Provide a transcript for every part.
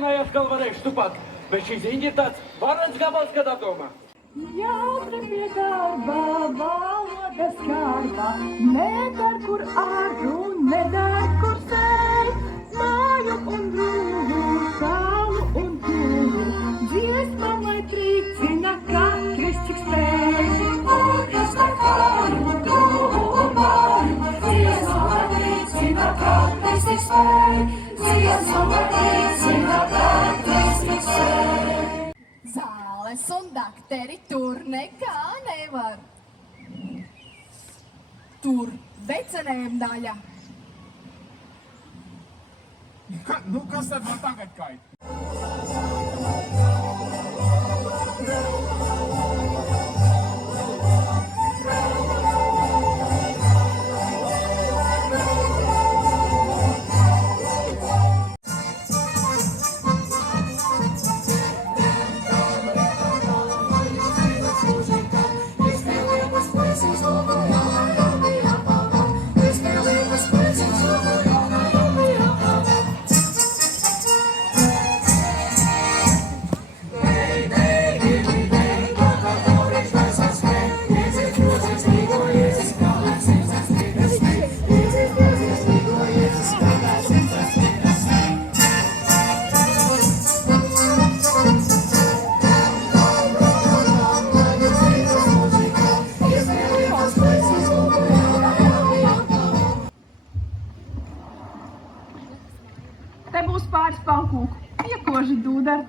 dienai atkal varēšu tupat, bet šī ziņa ir tāds varens gabals, kad atdomā. Jātre pie darba, valodas kārba, nedar, kur āru, nedar, kur sēj, māju un rūvu, tālu un tuvu, dziesma, lai priecina katrs, cik spēj. Ūkas tā kāju, tuvu un māju, dziesma, lai priecina katrs, cik spēj, dziesma, lai priecina katrs, cik spēj. Zāles un dakteri tur nekā nevar. Tur vecenēm daļa. Nu, kas tad man tagad kait? Te būs pāris pankūku, iekoži dūdar.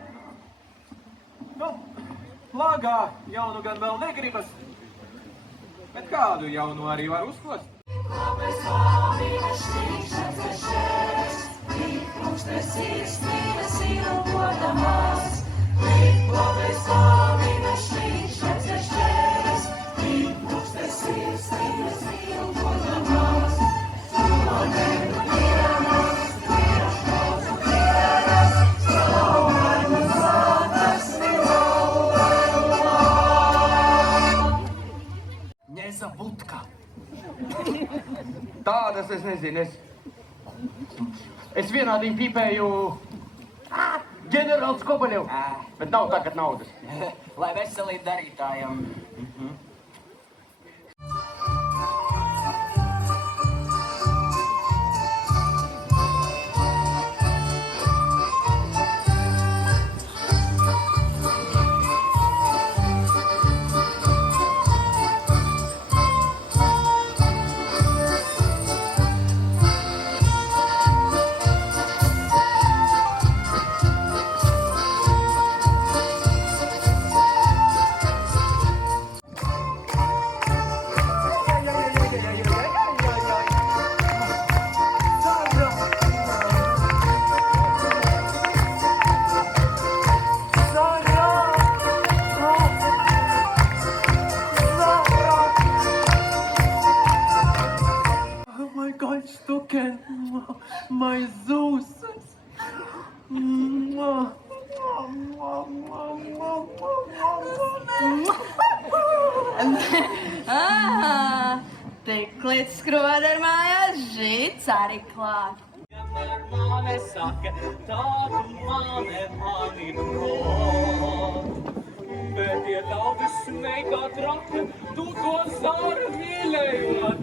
Nu, lāgā jaunu gan vēl negribas, bet kādu jaunu arī var uzkost. Nezabudka. Tādas es nezinu, es vienādīgi pīpēju ģenerāls Kobaļev, bet nav tagad naudas. Lai veselību darītājam. Stuken, my Zeus. Tik līdz skrodar mājās, žīts arī klāt. Mane saka, tā tu mane mani prot. Bet ja tautas smēj kā traka, tu to zāru mīlējot.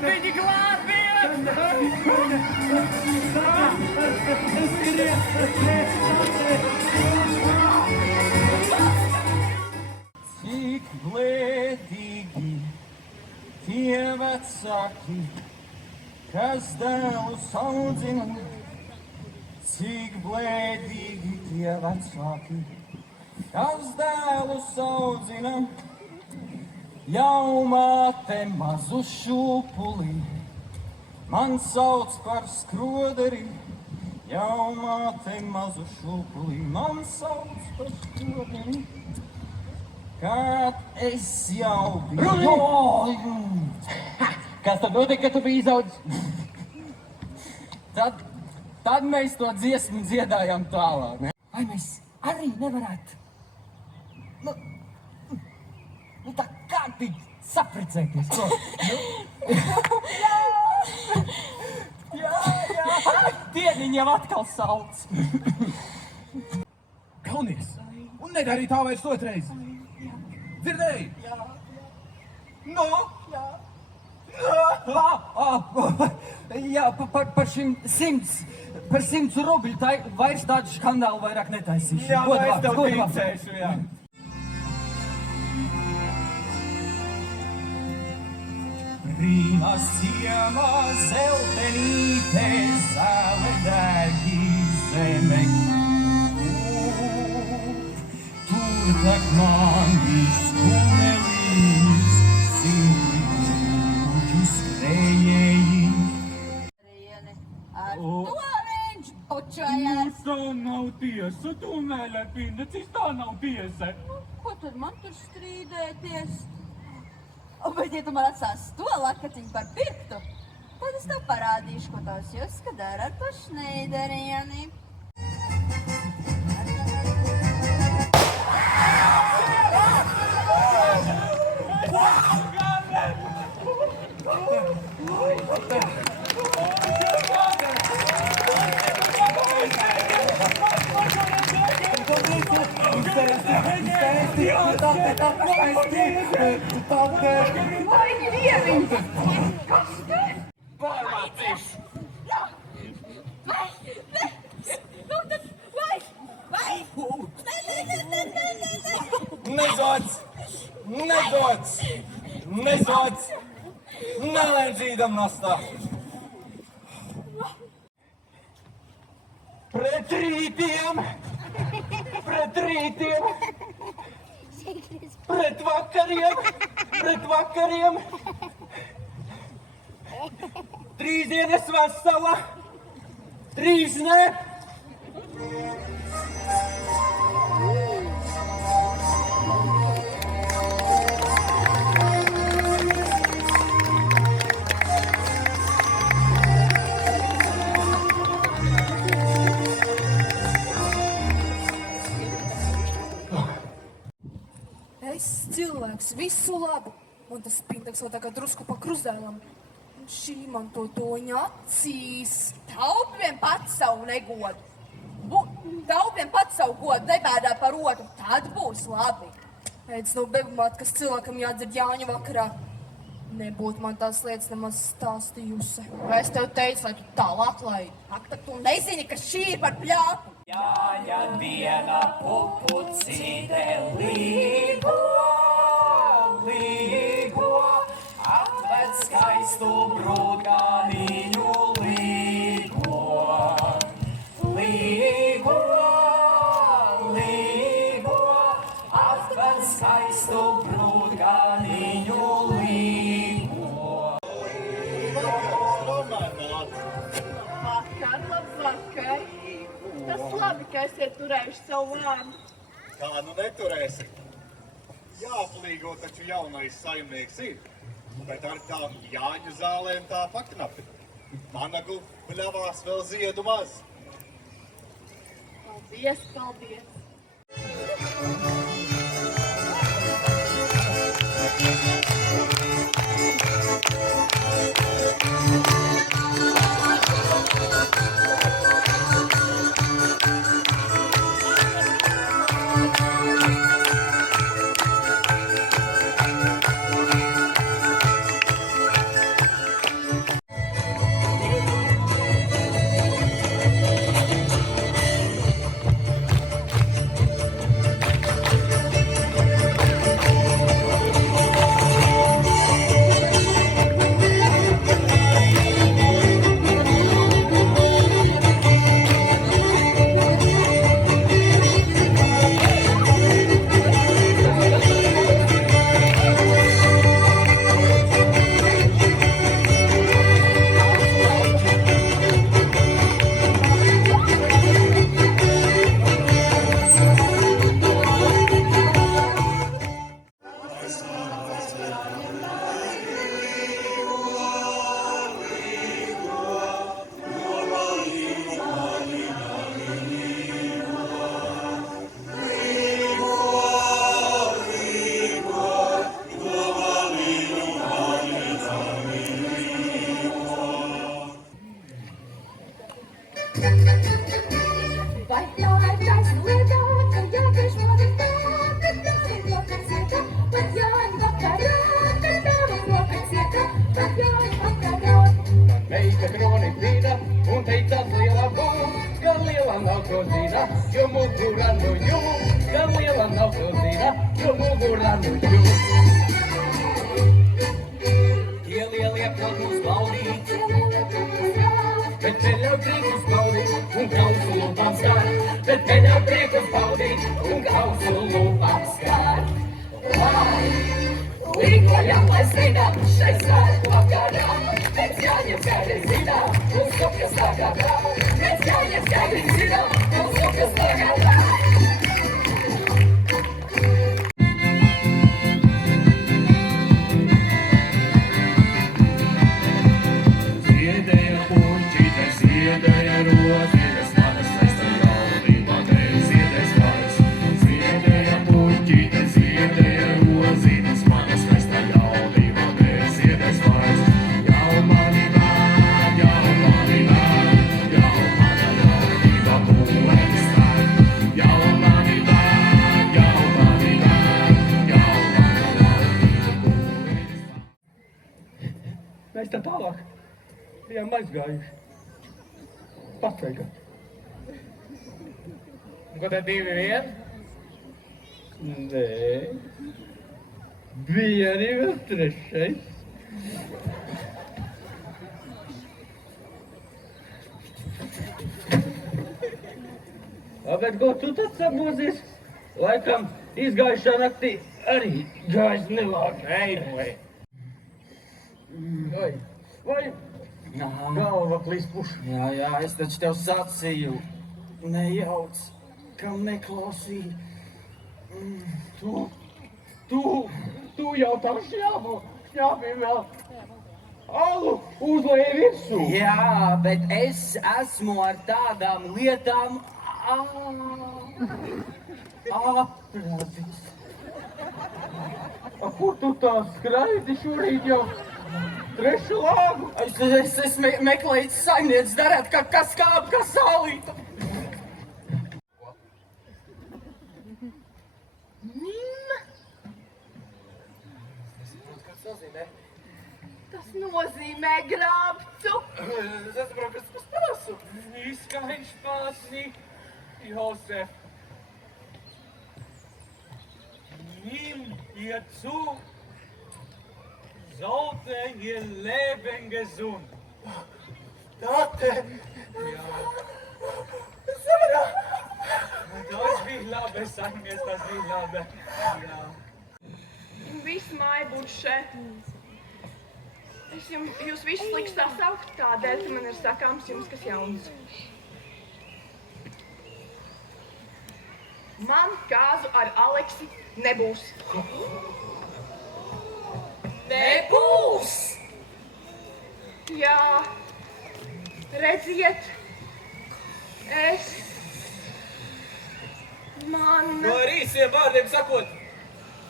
Viņi glābiet! Cik blēdīgi tie vecāki, kas dēlus audzina. Cik blēdīgi tie vecāki, kas dēlus audzina. Jau māte mazu šūpuli man sauc par skroderi. Jau māte mazu šūpuli man sauc par skroderi. Kad es jau biju... Kas tad notika, kad tu biji izaudzis? Tad tad mēs to dziesmu dziedājām tālāk. Ne? Vai mēs arī nevarētu nu tā kārtīgi saprecēties, ko? Jā, dieniņ jau atkal sauc. Kaunies! Un nedari tā vairs otrais! Dzirdēji? No? Jā, par 100 rubļu tā vairs tādu skandālu vairāk netaisīšu. Jā, es tev ticēšu, jā. Rīmas ciemā zeltenīte savedēji zeme. Tur tak man izkumelīs simti gūķu skrējēji. Ar to viņš bučojās. Tā nav tiesa, tu mēlepindacis, tā nav tiesa. Ko tad man tur strīdēties? Bet, ja tu man atstāsi to lakatiņu par pirktu, tad es tev parādīšu, ko tavs Juska dara ar to Šneiderieni. Vai dieviņ! Kas te? Pārmācīš! Nezots! Nelēdzīdam nastā! Pret rītiem! Pret vakariem! 3 dienas vesela! 3 ne! Es cilvēks, visu labu. Man tas spintaks vēl tagad drusku pa kruzēlam. Un šī man to toņa acīs. Taupiem pats savu negodu. Taupiem pats savu godu, nebēdā par otru, tad būs labi. Ēdz no begumāt, kas cilvēkam jādzird Jāņa vakarā. Nebūtu man tās lietas nemaz stāstījusi. Es tev teicu, lai tu tālāk laidi. Ak, tad tu nezini, ka šī ir par pļāpu. Jāņa diena pupucīte līgo, atved skaistu brūdgāniņu līgo, atved skaistu brūdgāniņu līgo. Vakar, labvakar. Tas labi, ka esiet turējuši savu vārdu. Kā nu neturēsi? Jāplīgo taču jaunais saimnieks ir, bet ar tām Jāņu zālēm tā paknapi. Managu bļavās vēl ziedu maz. Paldies! zina, jo mugurā no jū, gan liela nav to zina, jo mugurā no jū. Tie lielie protmus baudīt, bet pēļauj priekus baudīt, un kausu lūpām skar, bet pēļauj priekus baudīt, un kausu lūpām skar. Līgojam, lai svinam šai svētku vakarā, mēs jāņem skaidri zinām, un sukas tagadā. Mēs jāņem skaidri zinām, un sukas tagadā. Ziedēja puķītes, ziedēja rozītes, manas saista jaunībā, te ziedēs manas. Ziedēja puķītes, ziedēja rozītes, manas saista jaunībā, te ziedēs manas. Jau mani vēr, jau mani vēr, jau mana jaunībā būvēs stāv. Jau mani vēr, jau mani vēr, jau mana jaunībā būvēs stāv. Mēs tā tālāk bijām aizgājuši. Patveikot. Ko tad 2-1? Nē. Bija arī vēl trešais. Bet ko tu tad samozies? Laikam izgājušā naktī arī gājis nelāk. Ei, vai galva klīspuš? Jā, es taču tev sacīju. Nejauc, kam neklausīji. Tu jau tam šņāpi vēl alu uzlēji virsū. Jā, bet es esmu ar tādām lietām apradis. Kur tu tā skraidi šorīt jau trešu lāgu? Es meklēju saimniec darēt, kas kāp, kas sālīta. Tas nozīmē grābcu. Es saprotu, kas prasu. Izskaņš pāsni, Josef. Nimm ihr zu, sollte ihr Leben gesund. Tate! Das bija labi, saņemies, tas bija labi. Jā. Viss māja būs šeit. Jūs visus liks sasaukt, tādēļ, ka man ir sakāms jums kas jauns. Man kāzu ar Aleksi nebūs. Nebūs! Jā, redziet, No ar īsiem vārdiem sakot,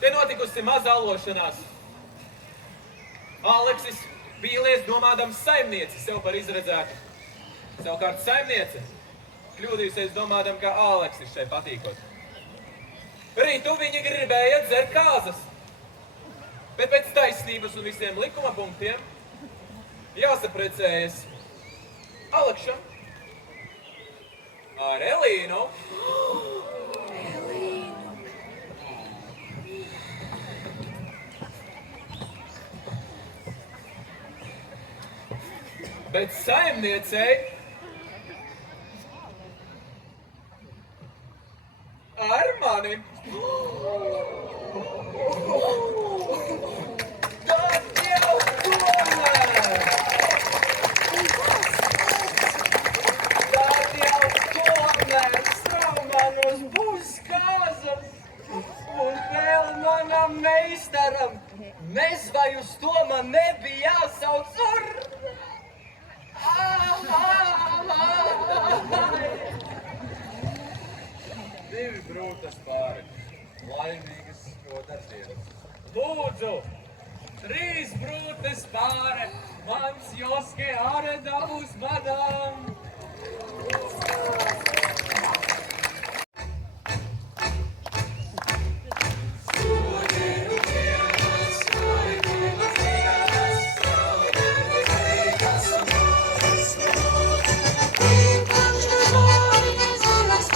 te notikusi maza allošanās. Aleksis vīlies domādams saimnieci sev par izredzētu. Savukārt saimniece kļūdījusies domādam, ka Aleksis šai patīkot. Rītu viņi gribēja dzert kāzas, bet pēc taisnības un visiem likuma punktiem jāsaprecējas Alekšam ar Elīnu. Bet saimniecei ar mani. Tad jau tomēr! Straumanos būs kāzas! Un vēl manam meistaram nezvai uz to man nebija jāsauc Divi brūtas pāri, laimīgas skotardienas. Lūdzu, 3 brūtes pāri, mans Joske ārēdā būs madām. Las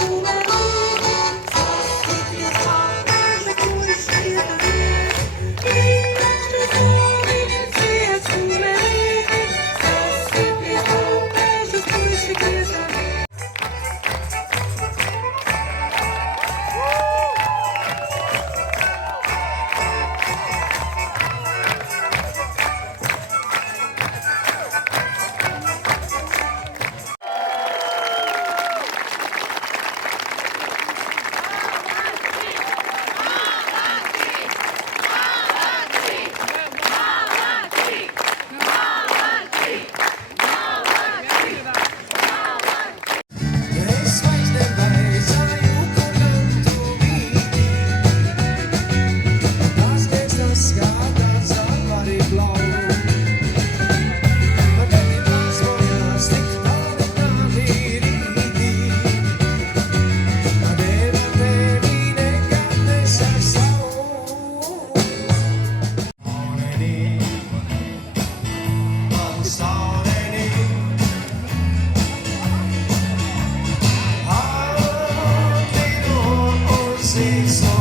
sings